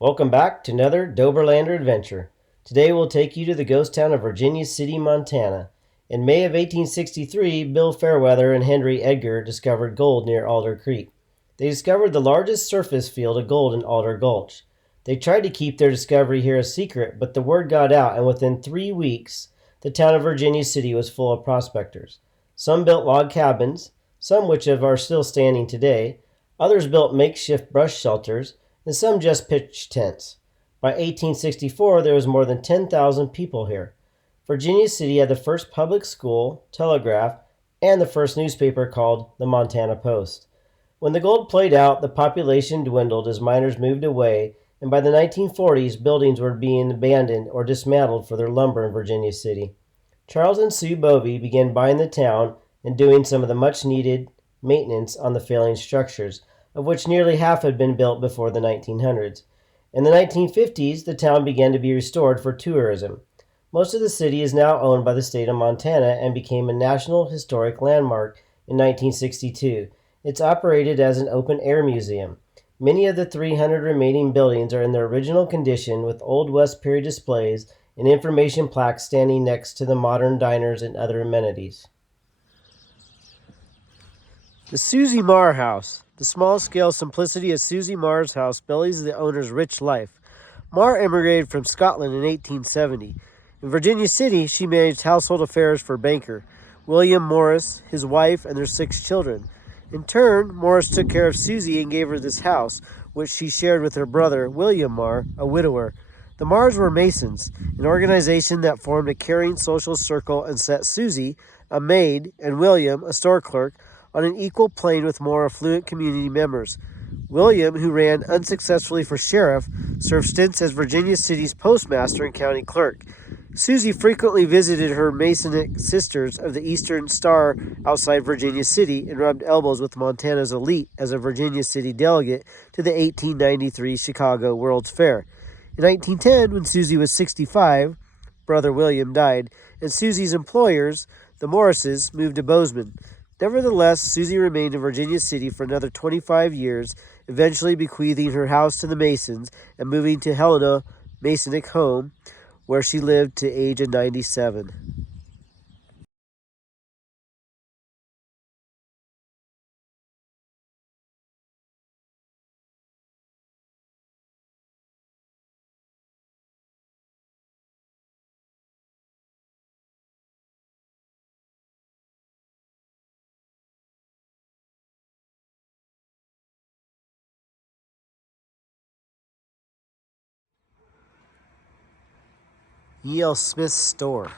Welcome back to another Doberlander adventure. Today we'll take you to the ghost town of Virginia City, Montana. In May of 1863, Bill Fairweather and Henry Edgar discovered gold near Alder Creek. They discovered the largest surface field of gold in Alder Gulch. They tried to keep their discovery here a secret, but the word got out, and within 3 weeks, the town of Virginia City was full of prospectors. Some built log cabins, some which are still standing today. Others built makeshift brush shelters, and some just pitched tents. By 1864, there was more than 10,000 people here. Virginia City had the first public school, telegraph, and the first newspaper called the Montana Post. When the gold played out, the population dwindled as miners moved away, and by the 1940s, buildings were being abandoned or dismantled for their lumber in Virginia City. Charles and Sue Bovey began buying the town and doing some of the much-needed maintenance on the failing structures, of which nearly half had been built before the 1900s. In the 1950s, the town began to be restored for tourism. Most of the city is now owned by the state of Montana and became a National Historic Landmark in 1962. It's operated as an open-air museum. Many of the 300 remaining buildings are in their original condition with Old West period displays and information plaques standing next to the modern diners and other amenities. The Susie Marr House. The small-scale simplicity of Susie Marr's house belies the owner's rich life. Marr emigrated from Scotland in 1870. In Virginia City, she managed household affairs for banker William Morris, his wife, and their 6 children. In turn, Morris took care of Susie and gave her this house, which she shared with her brother, William Marr, a widower. The Marrs were Masons, an organization that formed a caring social circle and set Susie, a maid, and William, a store clerk, on an equal plane with more affluent community members. William, who ran unsuccessfully for sheriff, served stints as Virginia City's postmaster and county clerk. Susie frequently visited her Masonic sisters of the Eastern Star outside Virginia City and rubbed elbows with Montana's elite as a Virginia City delegate to the 1893 Chicago World's Fair. In 1910, when Susie was 65, brother William died, and Susie's employers, the Morrises, moved to Bozeman. Nevertheless, Susie remained in Virginia City for another 25 years, eventually bequeathing her house to the Masons and moving to Helena Masonic Home, where she lived to age of 97. E.L. Smith's store.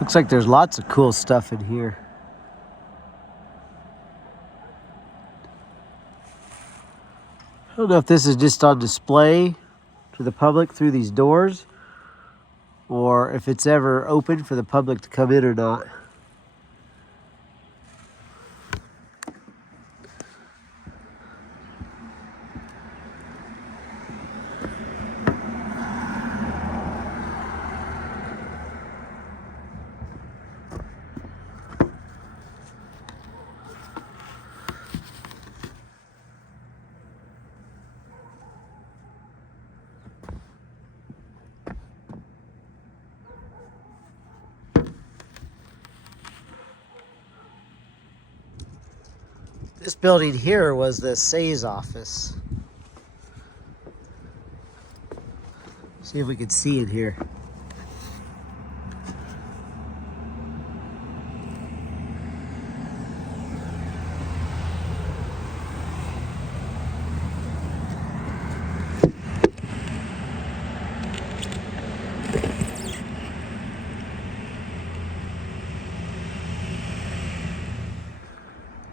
Looks like there's lots of cool stuff in here. I don't know if this is just on display to the public through these doors, or if it's ever open for the public to come in or not. This building here was the Say's office. See if we can see in here.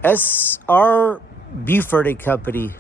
S.R. Buford and Company.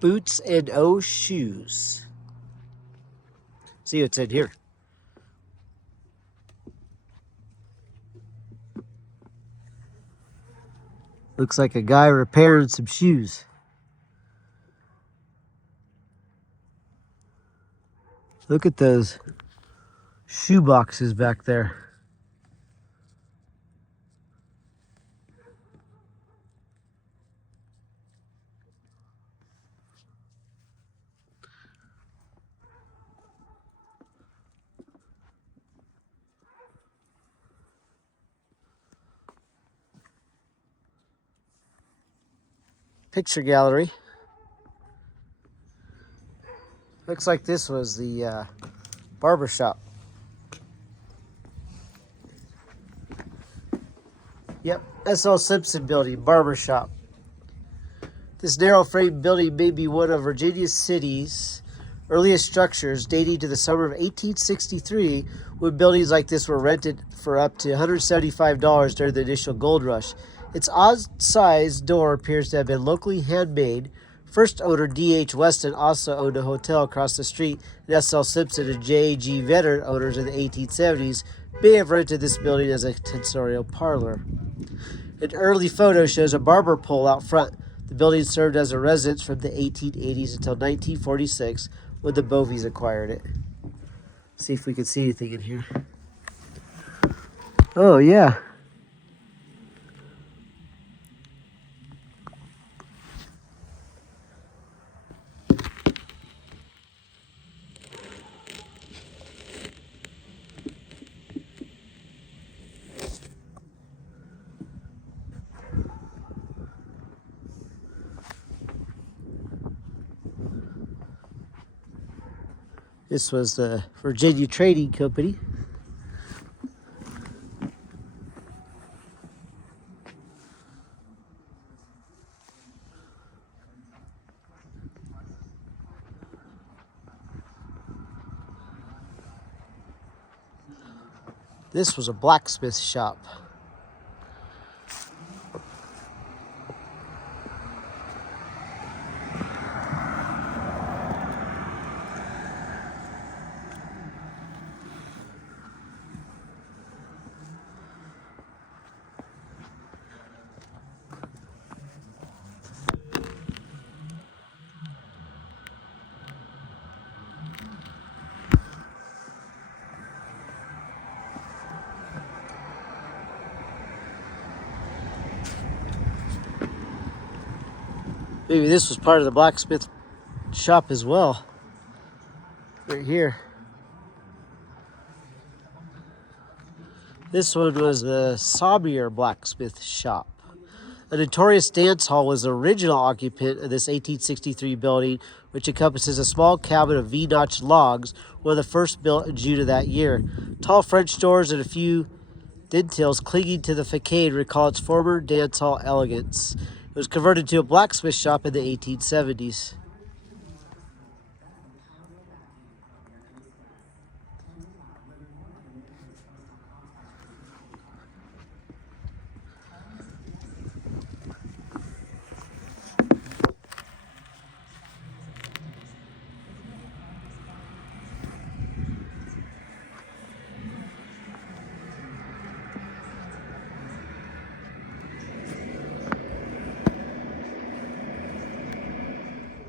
Boots and O shoes. See what's in here. Looks like a guy repairing some shoes. Look at those shoe boxes back there. Picture gallery. Looks like this was the barber shop. Yep, S.L. Simpson building, barber shop. This narrow frame building may be one of Virginia City's earliest structures, dating to the summer of 1863, when buildings like this were rented for up to $175 during the initial gold rush. Its odd-sized door appears to have been locally handmade. First owner D.H. Weston also owned a hotel across the street, and S.L. Simpson and J.G. Vetter, owners in the 1870s, may have rented this building as a tonsorial parlor. An early photo shows a barber pole out front. The building served as a residence from the 1880s until 1946, when the Bovies acquired it. See if we can see anything in here. Oh, yeah. This was the Virginia Trading Company. This was a blacksmith shop. Maybe this was part of the blacksmith shop as well. Right here. This one was the Saubier blacksmith shop. A notorious dance hall was the original occupant of this 1863 building, which encompasses a small cabin of V-notch logs, one of the first built in June of that year. Tall French doors and a few dentils clinging to the facade recall its former dance hall elegance. It was converted to a blacksmith shop in the 1870s.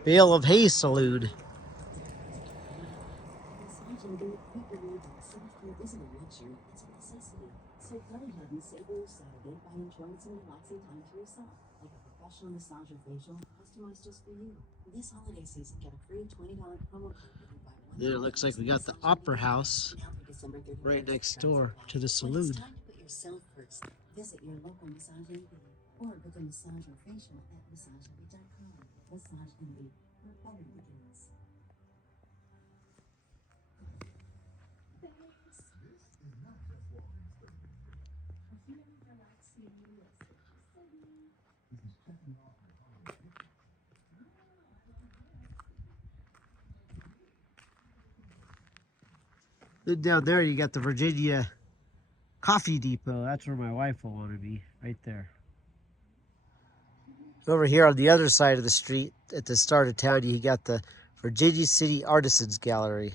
Bale of Hay Saloon. So go ahead and savor your Saturday by enjoying some relaxing time to yourself, like a professional massage or facial customized just for you. This holiday season, get a free $20 promo code when you buy one. Then it looks like we got the Opera House right next door to the saloon. It's time to put yourself first. Visit your local Massage MD or book a massage or facial at massagemd.com. Massage MD, where better begins. Then down there you got the Virginia Coffee Depot. That's where my wife will want to be, right there. Over here on the other side of the street, at the start of town, you got the Virginia City Artisans Gallery.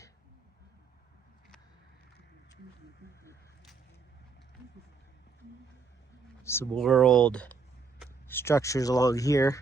Some more old structures along here.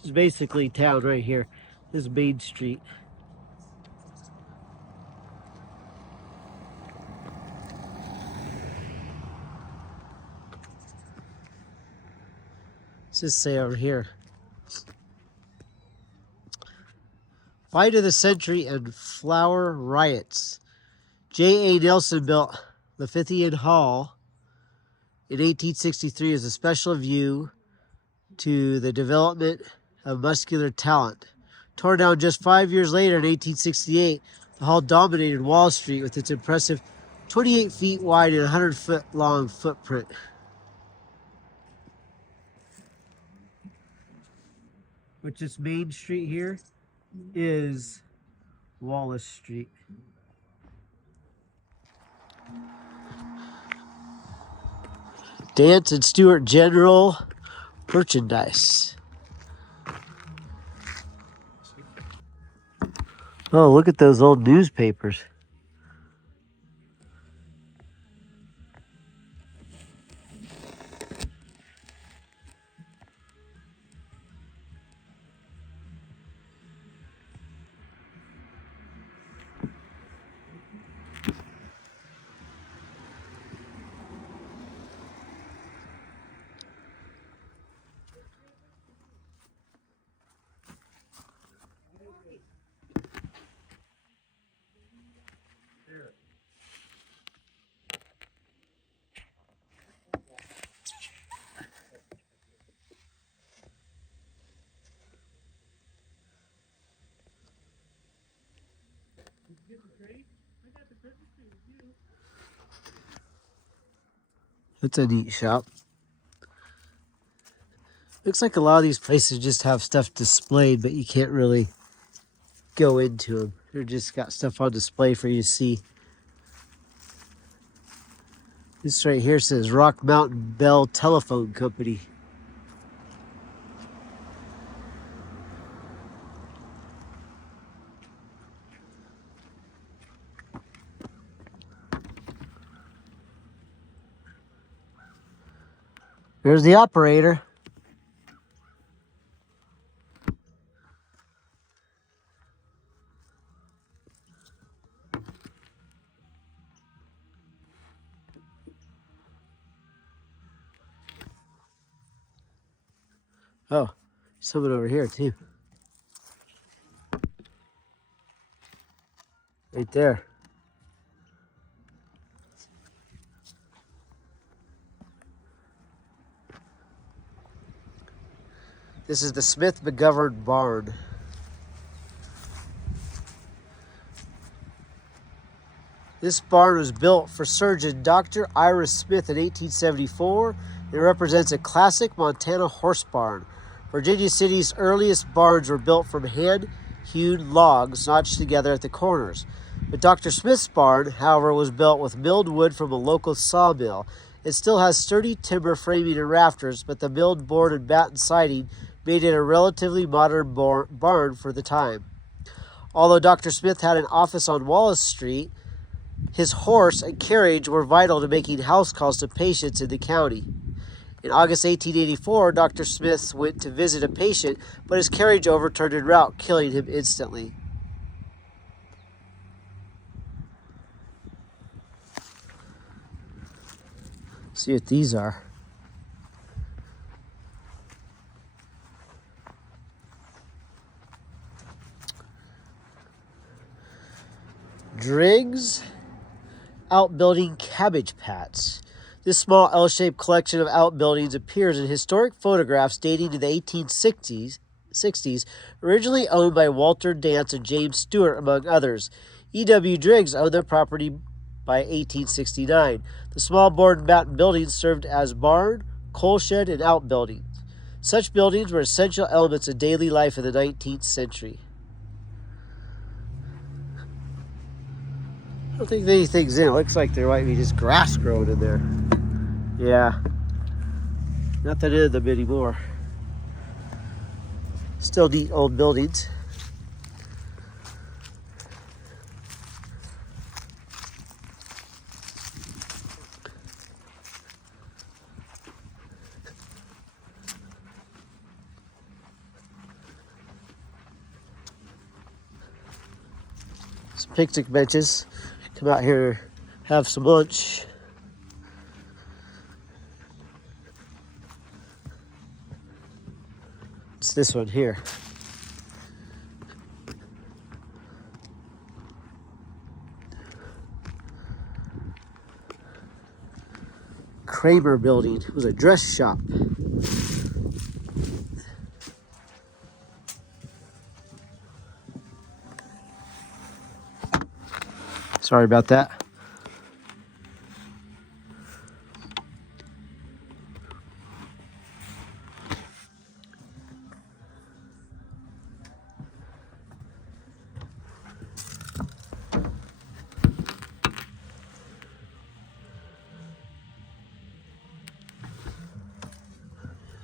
This is basically town right here. This is Main Street. Let's just say over here. Fight of the Century and Flower Riots. J.A. Nelson built Lafithian Hall in 1863 as a special view to the development of muscular talent. Torn down just 5 years later in 1868, the hall dominated Wall Street with its impressive 28 feet wide and 100-foot long footprint. Which is Main Street here is Wallace Street. Dance and Stewart General merchandise. Oh, look at those old newspapers. That's a neat shop. Looks like a lot of these places just have stuff displayed, but you can't really go into them. They're just got stuff on display for you to see. This right here says Rock Mountain Bell Telephone Company. Here's the operator. Oh, someone over here too. Right there. This is the Smith McGovern barn. This barn was built for surgeon Dr. Ira Smith in 1874. It represents a classic Montana horse barn. Virginia City's earliest barns were built from hand-hewn logs notched together at the corners. But Dr. Smith's barn, however, was built with milled wood from a local sawmill. It still has sturdy timber framing and rafters, but the milled board and batten siding made it a relatively modern barn for the time. Although Dr. Smith had an office on Wallace Street, his horse and carriage were vital to making house calls to patients in the county. In August 1884, Dr. Smith went to visit a patient, but his carriage overturned en route, killing him instantly. See what these are. Driggs Outbuilding Cabbage Patch. This small L-shaped collection of outbuildings appears in historic photographs dating to the 1860s, originally owned by Walter Dance and James Stewart, among others. E.W. Driggs owned the property by 1869. The small board and batten buildings served as barn, coal shed, and outbuildings. Such buildings were essential elements of daily life in the 19th century. I don't think anything's in it. Looks like there might be just grass growing in there. Yeah. Nothing in them anymore. Still neat old buildings. Some picnic benches. Come out here, have some lunch. It's this one here. Kramer Building. It was a dress shop. Sorry about that.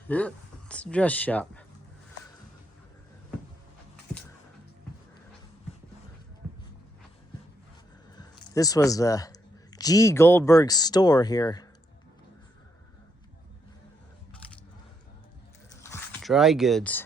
Yeah, it's a dress shop. This was the G. Goldberg store here. Dry goods.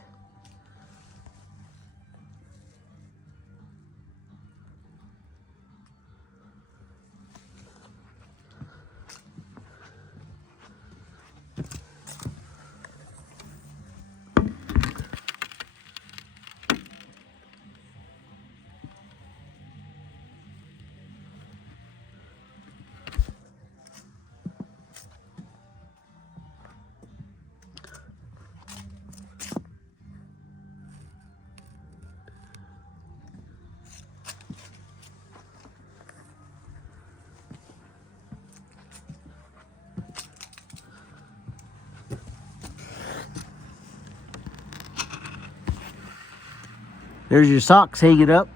There's your socks hanging up.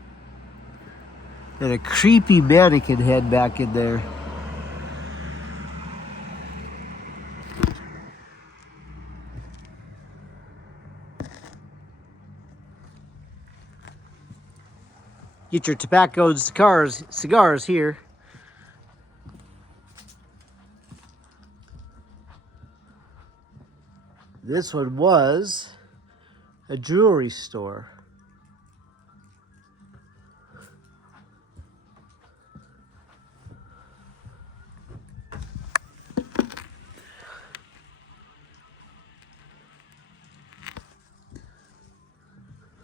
And a creepy mannequin head back in there. Get your tobacco and cigars here. This one was a jewelry store.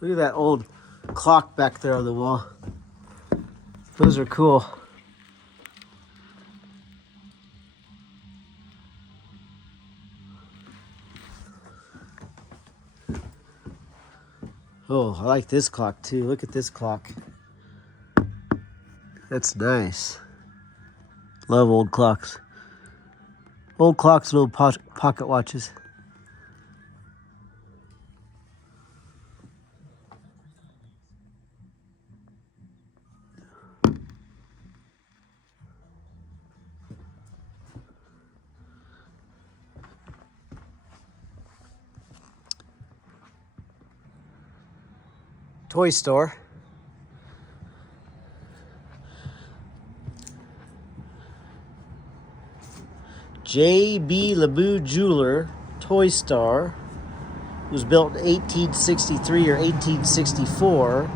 Look at that old clock back there on the wall. Those are cool. Oh, I like this clock too. Look at this clock. That's nice. Love old clocks. Old clocks and old pocket watches. Toy store. J.B. LeBeau Jeweler Toy Store was built in 1863 or 1864.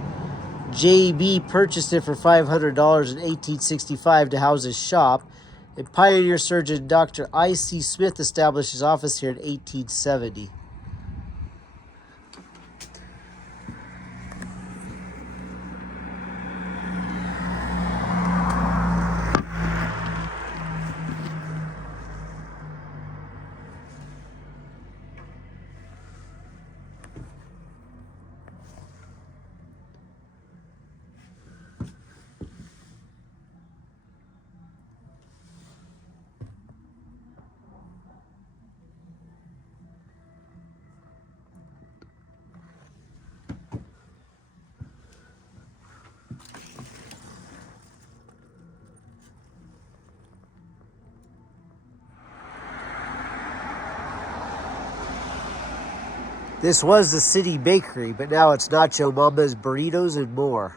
J.B. purchased it for $500 in 1865 to house his shop, and pioneer surgeon Dr. I.C. Smith established his office here in 1870. This was the city bakery, but now it's Nacho Mama's Burritos and more.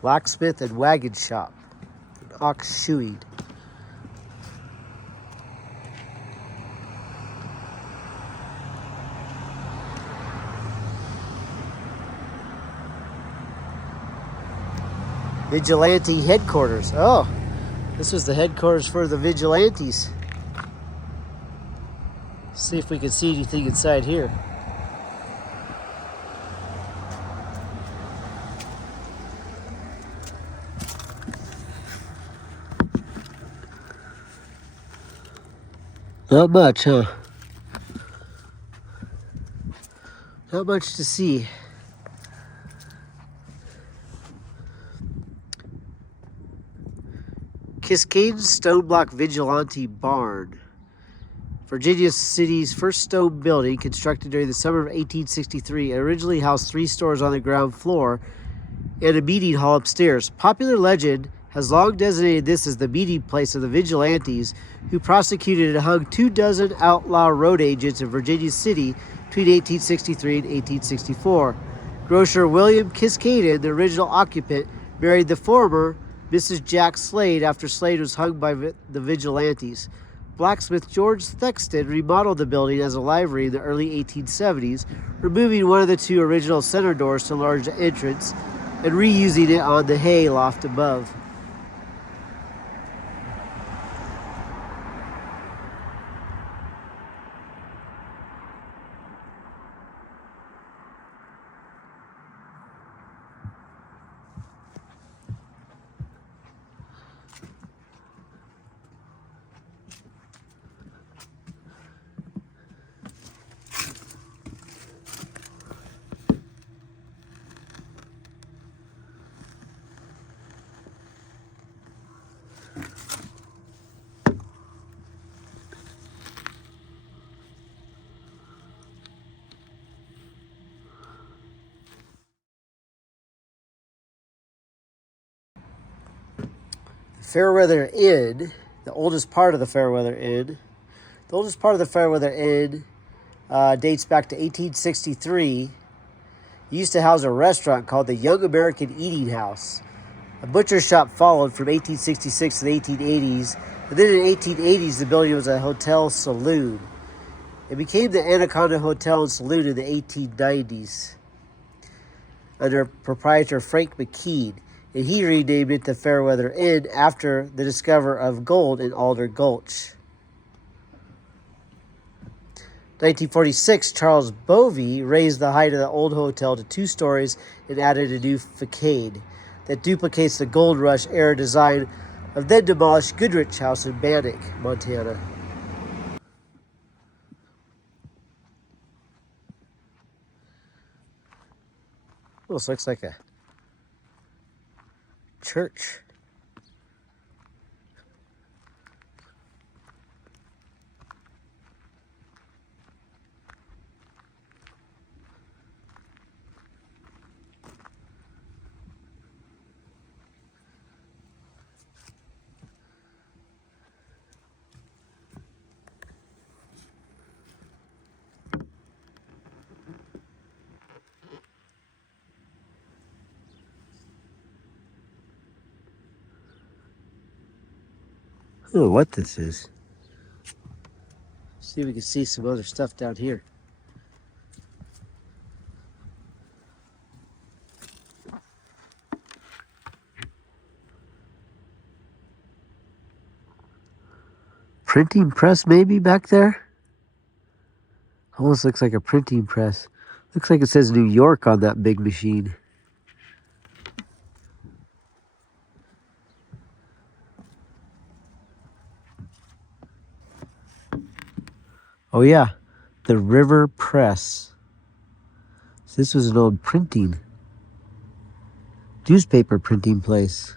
Blacksmith and wagon shop, ox shoeing. Vigilante headquarters. Oh, this was the headquarters for the vigilantes. See if we can see anything inside here. Not much, huh? Not much to see. Cascade Stone Block Vigilante Barn. Virginia City's first stone building, constructed during the summer of 1863, originally housed 3 stores on the ground floor and a meeting hall upstairs. Popular legend has long designated this as the meeting place of the vigilantes who prosecuted and hung 24 outlaw road agents in Virginia City between 1863 and 1864. Grocer William Cascade, the original occupant, married the former Mrs. Jack Slade after Slade was hung by the vigilantes. Blacksmith George Thexton remodeled the building as a library in the early 1870s, removing one of the 2 original center doors to enlarge the entrance and reusing it on the hay loft above. Fairweather Inn, the oldest part of the Fairweather Inn. The oldest part of the Fairweather Inn dates back to 1863. It used to house a restaurant called the Young American Eating House. A butcher shop followed from 1866 to the 1880s, and then in the 1880s the building was a hotel saloon. It became the Anaconda Hotel and Saloon in the 1890s under proprietor Frank McKean, and he renamed it the Fairweather Inn after the discovery of gold in Alder Gulch. 1946, Charles Bovee raised the height of the old hotel to 2 stories and added a new facade that duplicates the gold rush era design of then demolished Goodrich House in Bannock, Montana. Oh, this looks like a church. I don't know what this is. See if we can see some other stuff down here. Printing press maybe back there? Almost looks like a printing press. Looks like it says New York on that big machine. Oh yeah, the River Press. So this was an old newspaper printing place.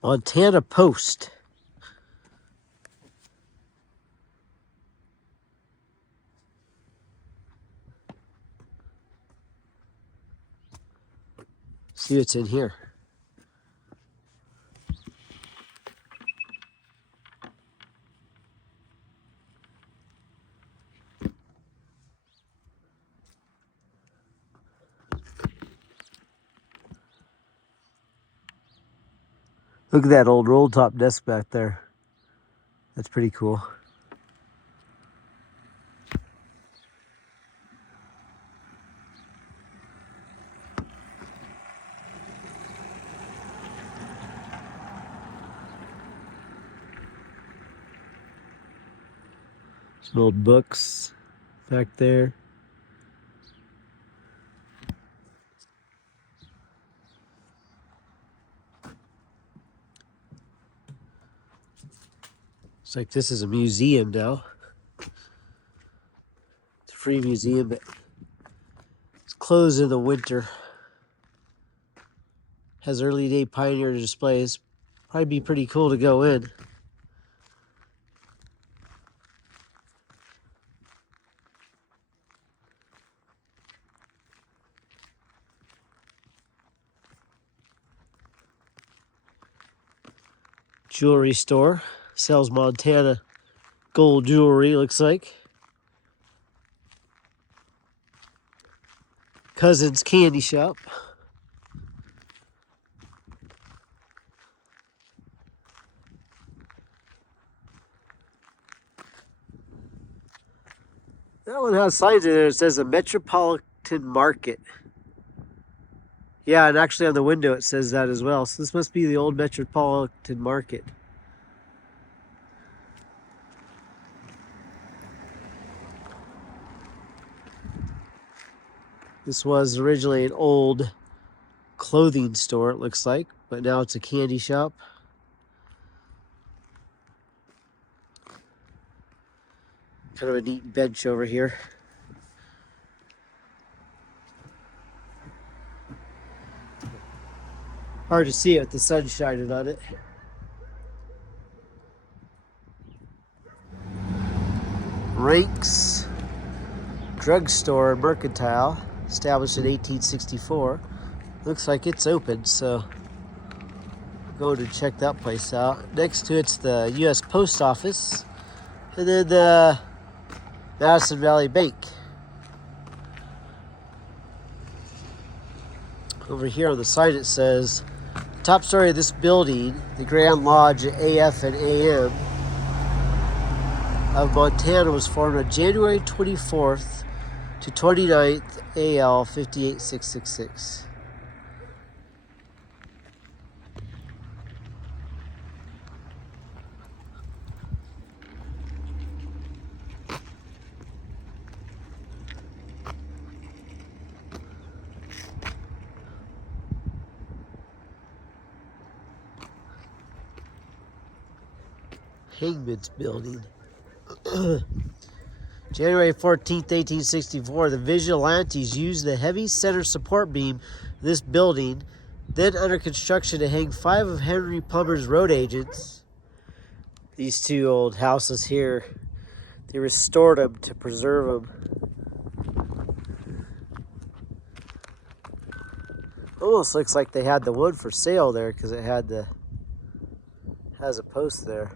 Montana Post. See what's in here. Look at that old roll top desk back there. That's pretty cool. Some old books back there. Looks like this is a museum now. It's a free museum, but it's closed in the winter. Has early day pioneer displays. Probably be pretty cool to go in. Jewelry store. Sells Montana gold jewelry, looks like. Cousin's Candy Shop. That one has signs in there that says a Metropolitan Market. Yeah, and actually on the window it says that as well. So this must be the old Metropolitan Market. This was originally an old clothing store, it looks like, but now it's a candy shop. Kind of a neat bench over here. Hard to see it with the sun shining on it. Ranks Drugstore and Mercantile, established in 1864. Looks like it's open, so go to check that place out. Next to it's the U.S. Post Office, and then the Madison Valley Bank. Over here on the side it says, the top story of this building, the Grand Lodge AF and AM of Montana, was formed on January 24th to 29th AL 58666. Hangman's Building. January 14th, 1864, the vigilantes used the heavy center support beam of this building, then under construction, to hang 5 of Henry Plummer's road agents. These two old houses here, they restored them to preserve them. Almost looks like they had the wood for sale there because it has a post there.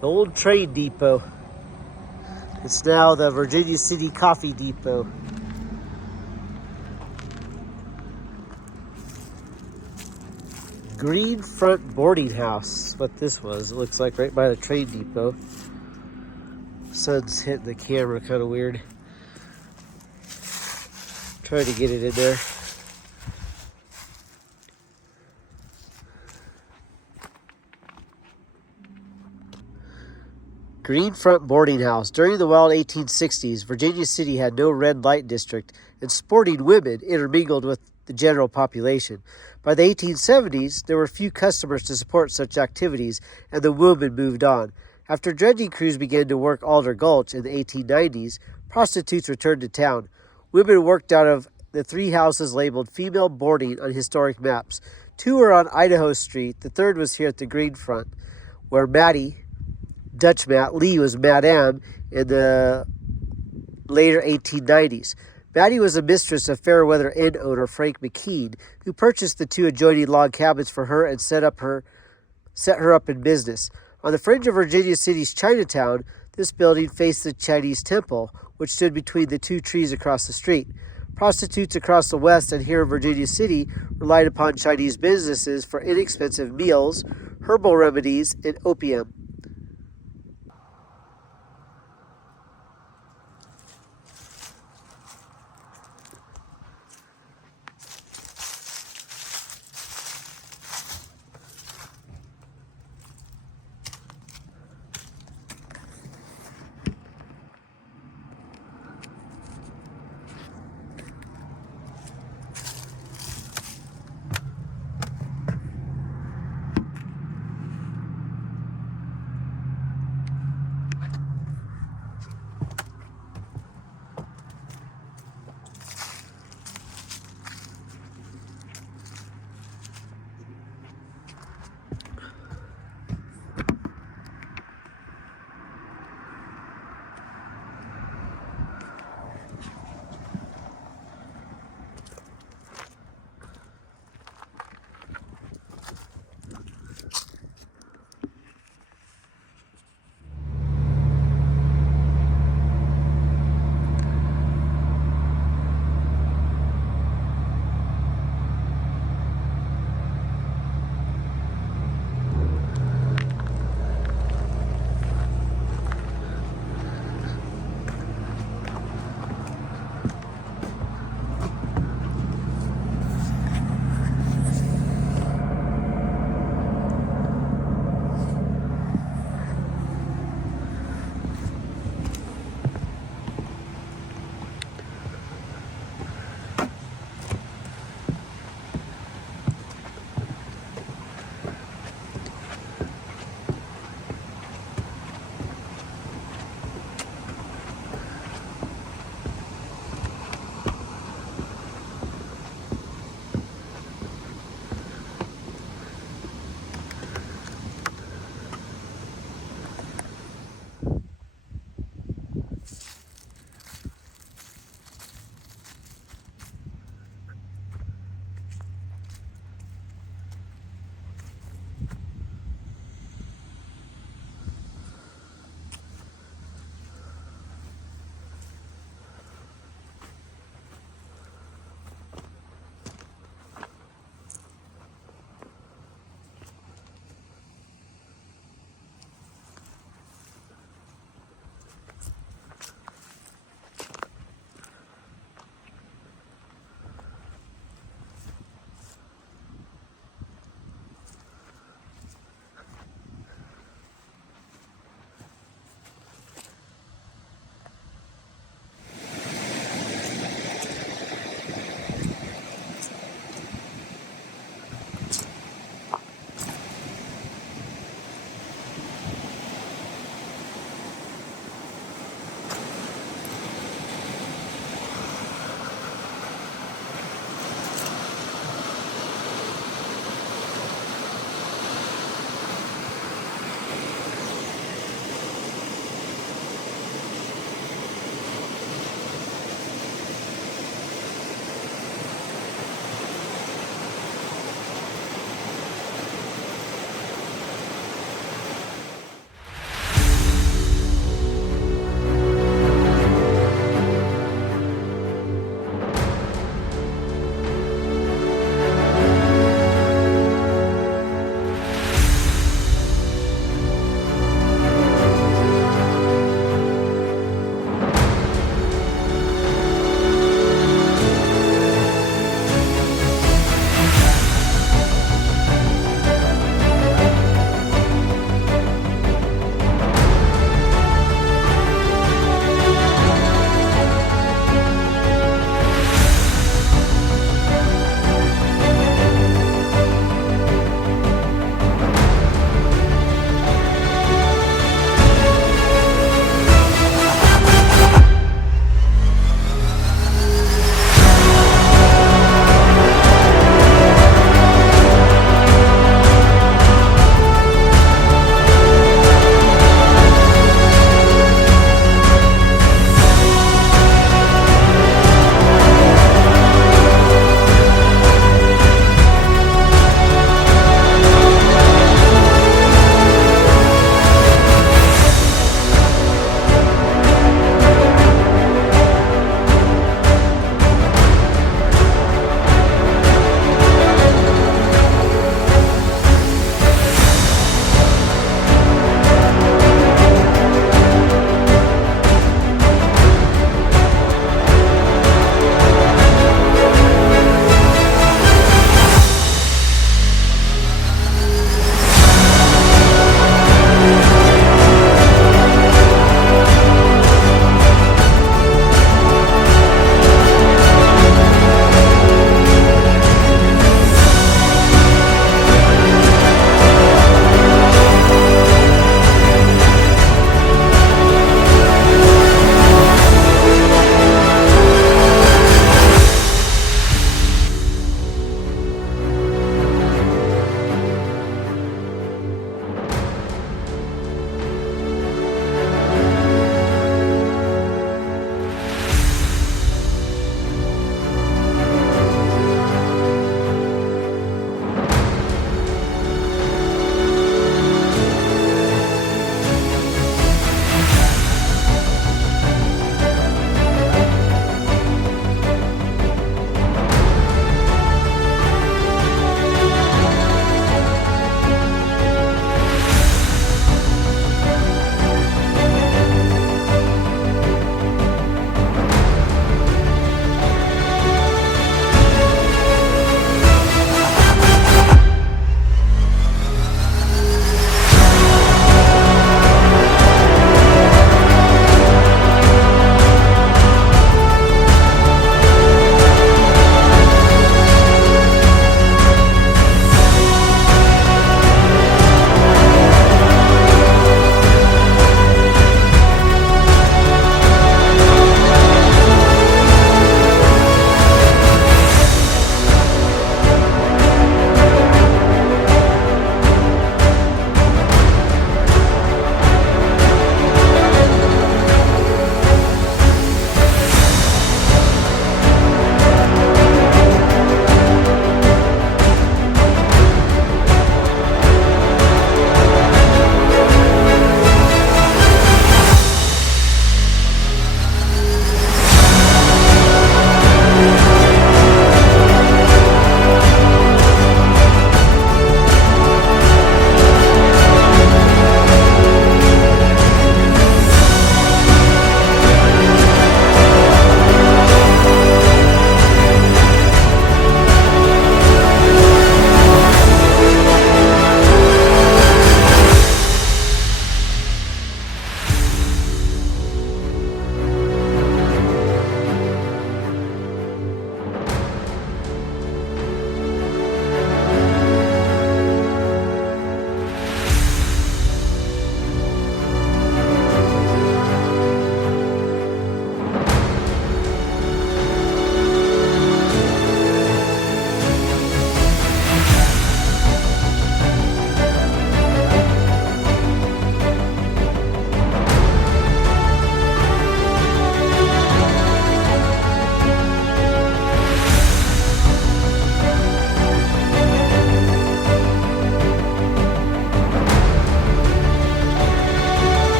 The old train depot. It's now the Virginia City Coffee Depot. Green Front Boarding House, what this was. It looks like right by the train depot. Sun's hitting the camera kind of weird. Trying to get it in there. Green Front Boarding House. During the wild 1860s, Virginia City had no red light district, and sporting women intermingled with the general population. By the 1870s, there were few customers to support such activities, and the women moved on. After dredging crews began to work Alder Gulch in the 1890s, prostitutes returned to town. Women worked out of the 3 houses labeled female boarding on historic maps. 2 were on Idaho Street. The third was here at the Green Front, where Maddie, Dutch Matt Lee, was Madame in the later 1890s. Maddie was a mistress of Fairweather Inn owner Frank McKean, who purchased the 2 adjoining log cabins for her and set her up in business. On the fringe of Virginia City's Chinatown, this building faced the Chinese temple, which stood between the 2 trees across the street. Prostitutes across the West and here in Virginia City relied upon Chinese businesses for inexpensive meals, herbal remedies, and opium.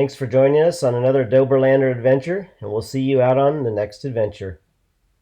Thanks for joining us on another Doberlander adventure, and we'll see you out on the next adventure.